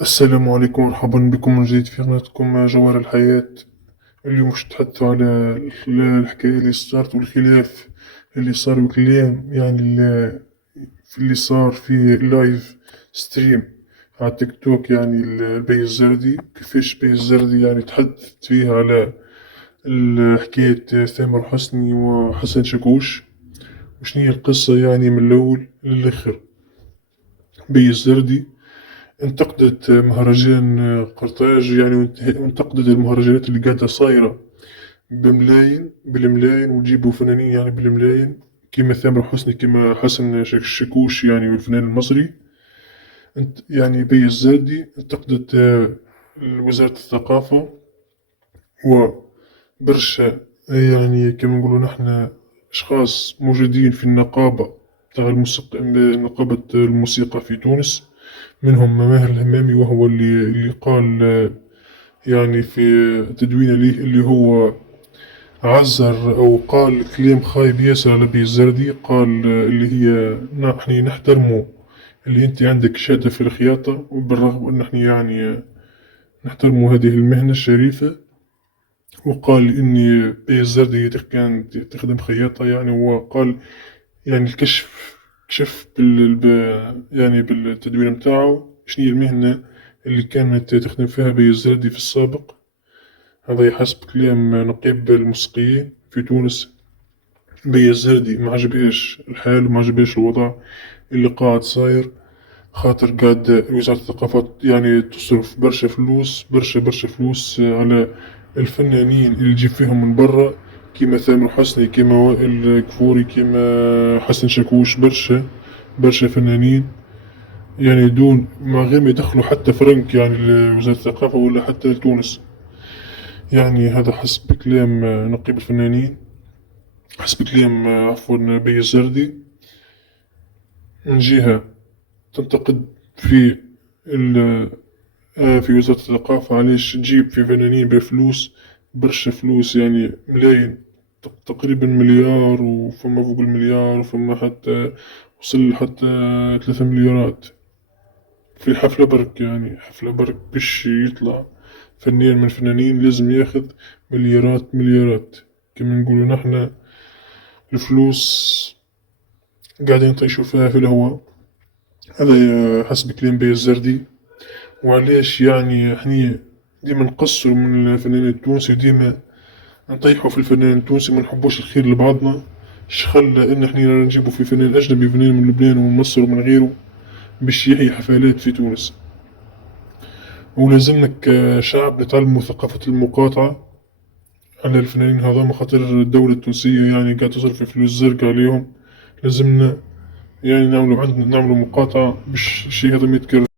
السلام عليكم، مرحبا بكم من جديد في قناتكم جوهر الحياة. اليوم باش نتحدثوا على الحكاية اللي صارت والخلاف اللي صار وكلام، يعني في اللي صار في لايف ستريم على تيك توك، يعني البي الزردي، كيفاش بي الزردي يعني تحدث فيه على حكاية تامر حسني وحسن شاكوش، وشنية القصة يعني من الأول للآخر. بي الزردي انتقدت مهرجان قرطاج، يعني وانتقدت المهرجانات اللي قاعدة صايرة بملايين بالملايين، وتجيبوا فنانين يعني بالملايين كيما ثامر حسني، كيما حسن شاكوش يعني والفنان المصري. انت يعني بي الزادي انتقدت وزارة الثقافة وبرشا، يعني كما نقولوا نحن أشخاص موجودين في النقابة تاع نقابة الموسيقى في تونس، منهم ماهر الهمامي، وهو اللي قال يعني في تدوين ليه اللي هو عزر أو قال كلام خايب ياسر على بي الزردي. قال اللي هي نحن نحترمه اللي انت عندك شهادة في الخياطة، وبالرغم ان نحن يعني نحترموا هذه المهنة الشريفة. وقال اني بي الزردي كانت تخدم خياطة يعني، وقال يعني كشف يعني بالتدوين متاعه شنو هي المهنة اللي كانت تخدم فيها بي الزردي في السابق. هذا حسب كلام نقيب الموسيقيين في تونس. بي الزردي ما عجبهاش الحال وما عجبهاش الوضع اللي قاعد صاير، خاطر قاعد وزارة الثقافة يعني تصرف برشا فلوس، برشا فلوس على الفنانين اللي تجيب فيهم من برا، كيما ثامر حسني، كيما وائل كفوري، كيما حسن شاكوش، برشا فنانين، يعني دون ما غير ما يدخلوا حتى فرنك يعني لوزارة الثقافة ولا حتى لتونس. يعني هذا حسب كلام نقيب الفنانين، حسب كلام عفوا بي الزردي. من جهة تنتقد في في وزارة الثقافة علاش تجيب في فنانين بفلوس، برشا فلوس يعني ملايين، تقريبا مليار وفما فوق المليار، وفما حتى وصل حتى 3 مليارات في حفلة برك. يعني حفلة برك باش يطلع فنان من الفنانين لازم ياخذ مليارات. كما نقولوا نحنا الفلوس قاعدين نطيشوا فيها في الهواء. هذا حسب كلام بي الزردي. وعلاش يعني احنا ديما نقصروا من الفنانين التونسي، وديما نطيحوا في الفنان التونسي، ما نحبوش الخير لبعضنا. اش خلى ان احنا نجيبوا في فنان اجنبي، فنان من لبنان ومن مصر ومن غيره، باش يحيي حفلات في تونس. ولازمنا كشعب نتعلموا ثقافة المقاطعة على الفنانين هذوما، خاطر الدولة التونسية يعني قاعدة تصرف فلوس زرقاء عليهم. لازمنا يعني نعملوا مقاطعة باش الشي هذا ما يتكرر.